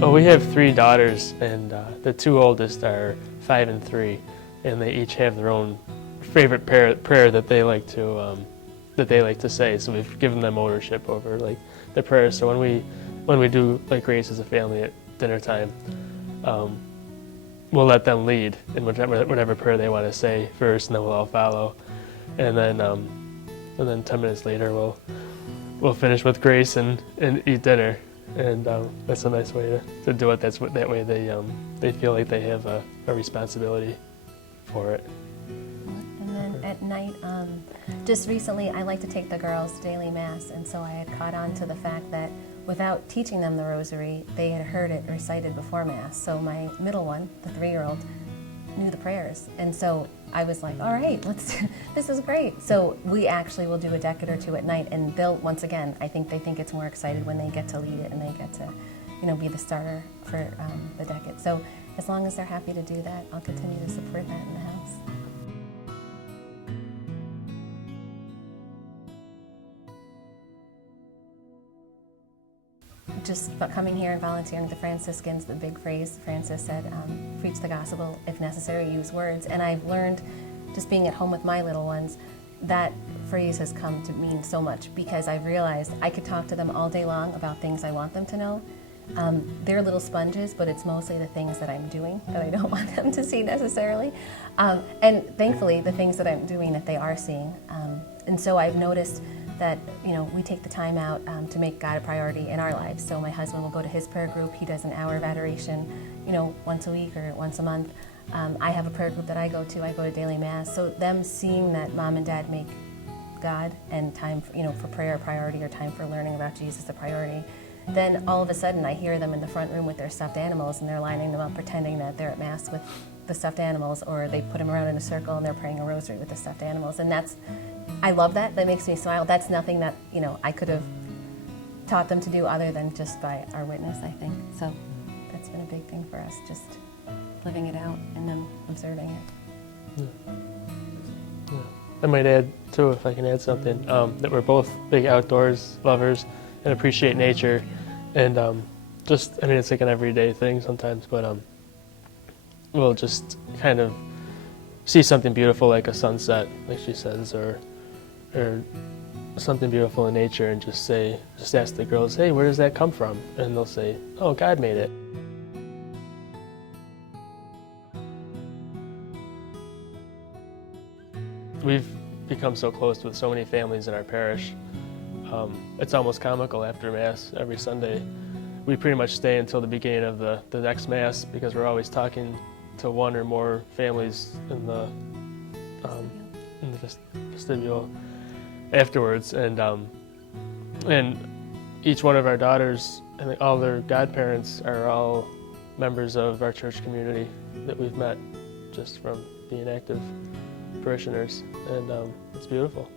Well, we have 3 daughters, and the 2 oldest are 5 and 3, and they each have their own favorite prayer that they like to say. So we've given them ownership over like the prayers. So when we do like grace as a family at dinner time, we'll let them lead in whatever prayer they want to say first, and then we'll all follow, and then 10 minutes later we'll finish with grace and eat dinner. And that's a nice way to do it. That way they feel like they have a responsibility for it. And then at night, just recently, I like to take the girls to daily mass, and so I had caught on to the fact that without teaching them the rosary, they had heard it recited before mass. So my middle one, the 3-year-old, knew the prayers, and so I was like, all right, this is great. So we actually will do a decade or two at night, and they'll, once again, I think they think it's more excited when they get to lead it and they get to, be the starter for the decade. So as long as they're happy to do that, I'll continue to support that in the house. Just coming here and volunteering with the Franciscans, the big phrase Francis said, preach the gospel, if necessary, use words. And I've learned, just being at home with my little ones, that phrase has come to mean so much, because I've realized I could talk to them all day long about things I want them to know. They're little sponges, but it's mostly the things that I'm doing that I don't want them to see necessarily. And thankfully, the things that I'm doing that they are seeing. And so I've noticed that we take the time out to make God a priority in our lives. So my husband will go to his prayer group. He does an hour of adoration, once a week or once a month. I have a prayer group that I go to daily mass. So them seeing that mom and dad make God and time for prayer a priority, or time for learning about Jesus a priority, then all of a sudden I hear them in the front room with their stuffed animals, and they're lining them up pretending that they're at mass with the stuffed animals, or they put them around in a circle and they're praying a rosary with the stuffed animals. And I love that. That makes me smile. That's nothing that, I could have taught them to do other than just by our witness, I think. So that's been a big thing for us, just living it out and then observing it. Yeah. I might add, too, if I can add something, that we're both big outdoors lovers and appreciate nature. And it's like an everyday thing sometimes, but we'll just kind of see something beautiful like a sunset, like she says, or something beautiful in nature, and just ask the girls, hey, where does that come from? And they'll say, oh, God made it. We've become so close with so many families in our parish. It's almost comical. After Mass every Sunday, we pretty much stay until the beginning of the next Mass, because we're always talking to one or more families in the vestibule afterwards, and each one of our daughters, I think all their godparents are all members of our church community that we've met just from being active parishioners, and it's beautiful.